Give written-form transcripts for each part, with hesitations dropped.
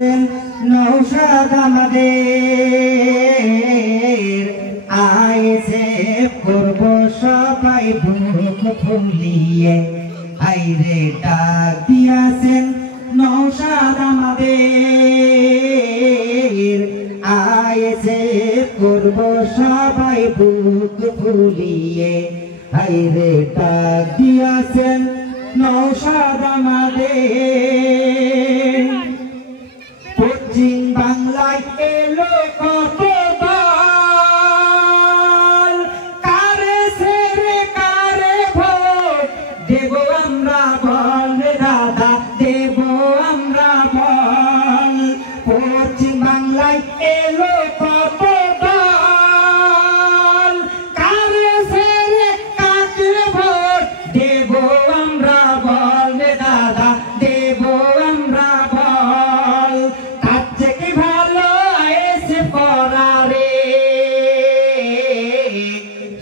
নৌশাদ আমাদের আইছে করব সবাই বুক ফুলিয়ে আইরে ডাক দিয়াছেন নৌশাদ আমাদের আইছে করব সবাই বুক ফুলিয়ে আইরে ডাক দিয়াছেন নৌশাদ আমাদের পশ্চিম বাংলায় এলো কত দল কারে ছেড়ে কারে ভোট দেব আমরা বল দাদা দেব আমরা বল পশ্চিম বাংলায় এলো কত দল কারে ছেড়ে কাকে ভোট দেব আমরা বল দাদা দেব আমরা বল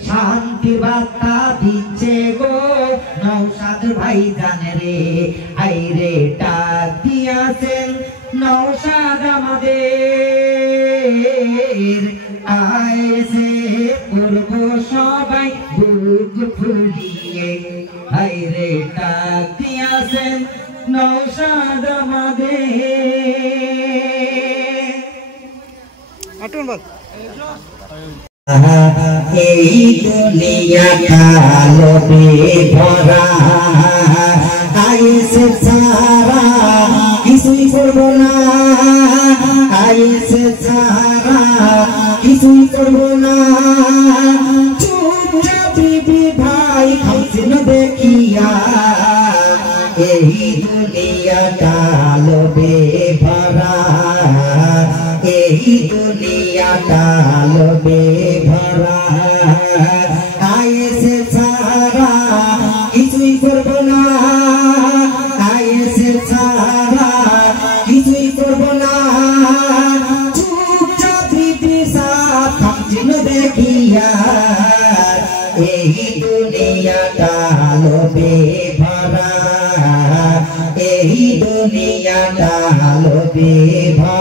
শান্তি বার্তা দিচ্ছে গো নৌশাদ ভাই জানে রে আইরে ডাক দিয়াছেন নৌশাদ আমাদের আইসে করব সবাই বুক ফুলিয়ে আইরে ডাক দিয়াছেন নৌশাদ আমাদের এই দুনিয়া কালোবে ভরা আইসে সারা কিছুই করব না আইসে সারা কিছুই করব না চুপচাপ বিবি ভাই খাইছেন দেখিয়া এই দুনিয়া কালোবে ভরা এই দুনিয়া কালোবে ভরা আইসে সারা কিছুই করব না আইসে সারা কিছুই করব না চুপচাপ বিসাপ খামচিন দেখিয়া এই দুনিয়া কালোবে ভরা এই দুনিয়া কালোবে ভরা